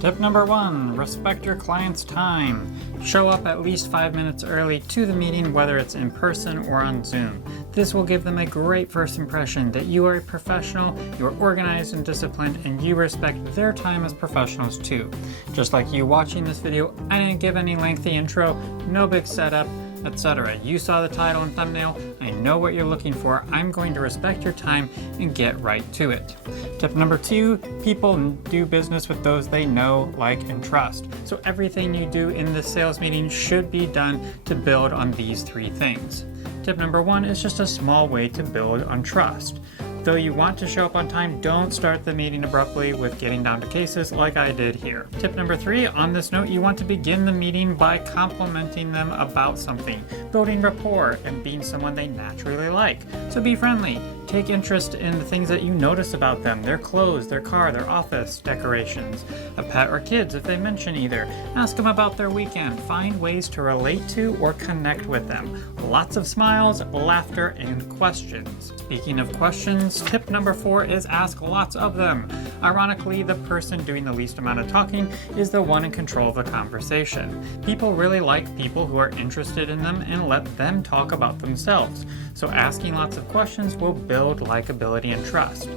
Tip number 1, respect your client's time. Show up at least 5 minutes early to the meeting, whether it's in person or on Zoom. This will give them a great first impression that you are a professional, you are organized and disciplined, and you respect their time as professionals too. Just like you watching this video, I didn't give any lengthy intro, no big setup, etc. You saw the title and thumbnail, I know what you're looking for, I'm going to respect your time and get right to it. Tip number 2, people do business with those they know, like, and trust. So everything you do in this sales meeting should be done to build on these 3 things. Tip number 1 is just a small way to build on trust. Though you want to show up on time, don't start the meeting abruptly with getting down to cases like I did here. Tip number 3, on this note, you want to begin the meeting by complimenting them about something, building rapport, and being someone they naturally like. So be friendly. Take interest in the things that you notice about them, their clothes, their car, their office decorations, a pet or kids if they mention either. Ask them about their weekend. Find ways to relate to or connect with them. Lots of smiles, laughter, and questions. Speaking of questions, tip number 4 is ask lots of them. Ironically, the person doing the least amount of talking is the one in control of the conversation. People really like people who are interested in them and let them talk about themselves. So asking lots of questions will build likability and trust.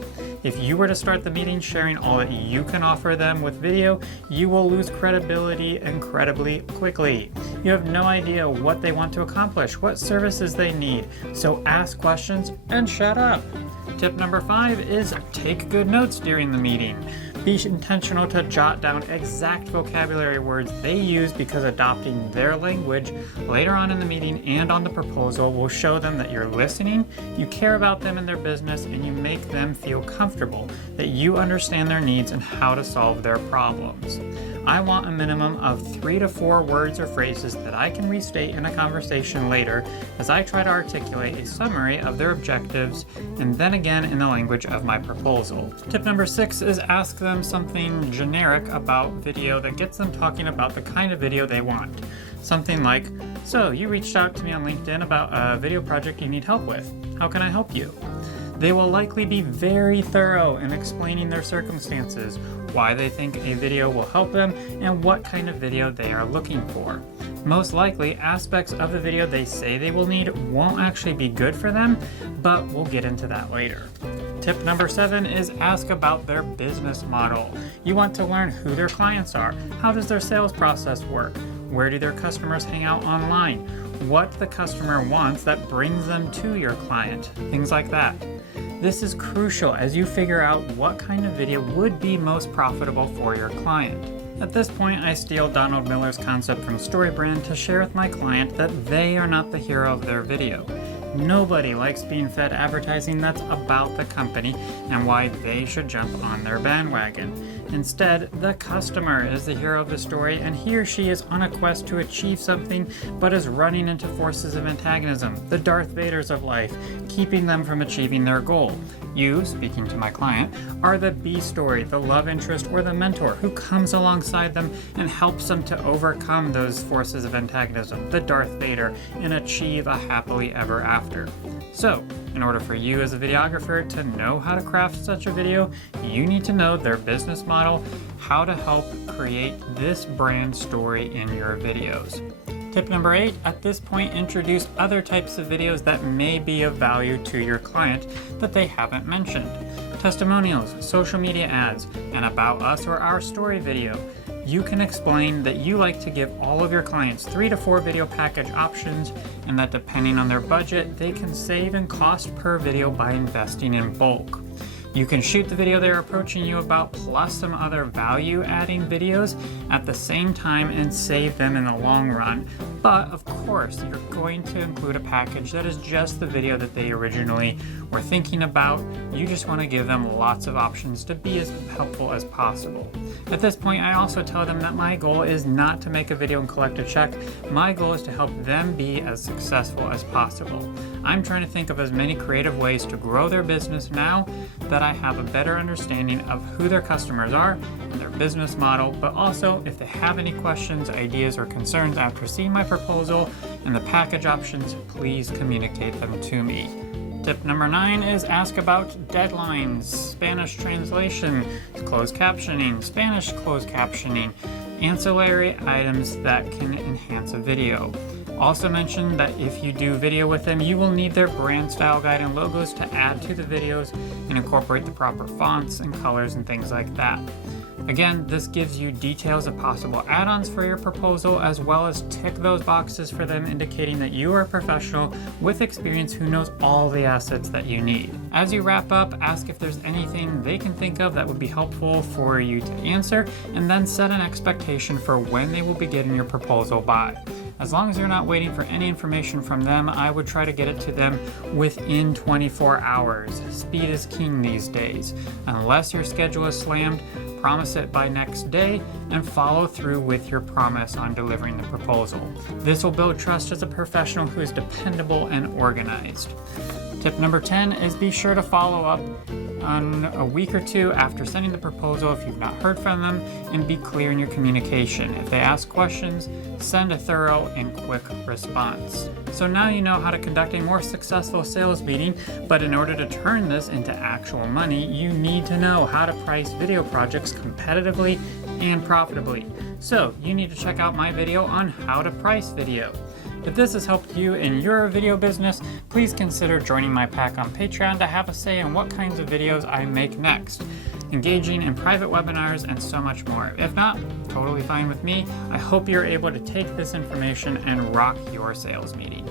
If you were to start the meeting sharing all that you can offer them with video, you will lose credibility incredibly quickly. You have no idea what they want to accomplish, what services they need, so ask questions and shut up. Tip number 5 is take good notes during the meeting. Be intentional to jot down exact vocabulary words they use because adopting their language later on in the meeting and on the proposal will show them that you're listening, you care about them and their business, and you make them feel comfortable, that you understand their needs and how to solve their problems. I want a minimum of 3 to 4 words or phrases that I can restate in a conversation later as I try to articulate a summary of their objectives and then again in the language of my proposal. Tip number 6 is ask them something generic about video that gets them talking about the kind of video they want. Something like, so you reached out to me on LinkedIn about a video project you need help with. How can I help you? They will likely be very thorough in explaining their circumstances, why they think a video will help them, and what kind of video they are looking for. Most likely, aspects of the video they say they will need won't actually be good for them, but we'll get into that later. Tip number 7 is ask about their business model. You want to learn who their clients are, how does their sales process work, where do their customers hang out online, what the customer wants that brings them to your client, things like that. This is crucial as you figure out what kind of video would be most profitable for your client. At this point, I steal Donald Miller's concept from StoryBrand to share with my client that they are not the hero of their video. Nobody likes being fed advertising that's about the company and why they should jump on their bandwagon. Instead, the customer is the hero of the story, and he or she is on a quest to achieve something but is running into forces of antagonism, the Darth Vaders of life, keeping them from achieving their goal. You, speaking to my client, are the B story, the love interest or the mentor who comes alongside them and helps them to overcome those forces of antagonism, the Darth Vader, and achieve a happily ever after. So, in order for you as a videographer to know how to craft such a video, you need to know their business model, how to help create this brand story in your videos. Tip number 8, at this point, introduce other types of videos that may be of value to your client that they haven't mentioned. Testimonials, social media ads, an about us or our story video. You can explain that you like to give all of your clients 3 to 4 video package options and that depending on their budget, they can save in cost per video by investing in bulk. You can shoot the video they're approaching you about plus some other value-adding videos at the same time and save them in the long run. But of course, you're going to include a package that is just the video that they originally were thinking about. You just want to give them lots of options to be as helpful as possible. At this point, I also tell them that my goal is not to make a video and collect a check. My goal is to help them be as successful as possible. I'm trying to think of as many creative ways to grow their business now that I have a better understanding of who their customers are and their business model, but also if they have any questions, ideas, or concerns after seeing my proposal and the package options, please communicate them to me. Tip number 9 is ask about deadlines, Spanish translation, closed captioning, Spanish closed captioning, ancillary items that can enhance a video. Also mention that if you do video with them, you will need their brand style guide and logos to add to the videos and incorporate the proper fonts and colors and things like that. Again, this gives you details of possible add-ons for your proposal, as well as tick those boxes for them, indicating that you are a professional with experience who knows all the assets that you need. As you wrap up, ask if there's anything they can think of that would be helpful for you to answer, and then set an expectation for when they will be getting your proposal by. As long as you're not waiting for any information from them, I would try to get it to them within 24 hours. Speed is king these days. Unless your schedule is slammed, promise it by next day and follow through with your promise on delivering the proposal. This will build trust as a professional who is dependable and organized. Tip number 10 is be sure to follow up on a week or two after sending the proposal if you've not heard from them, and be clear in your communication. If they ask questions, send a thorough and quick response. So now you know how to conduct a more successful sales meeting, but in order to turn this into actual money, you need to know how to price video projects competitively and profitably. So you need to check out my video on how to price video. If this has helped you in your video business, please consider joining my pack on Patreon to have a say in what kinds of videos I make next, engaging in private webinars, and so much more. If not, totally fine with me. I hope you're able to take this information and rock your sales meeting.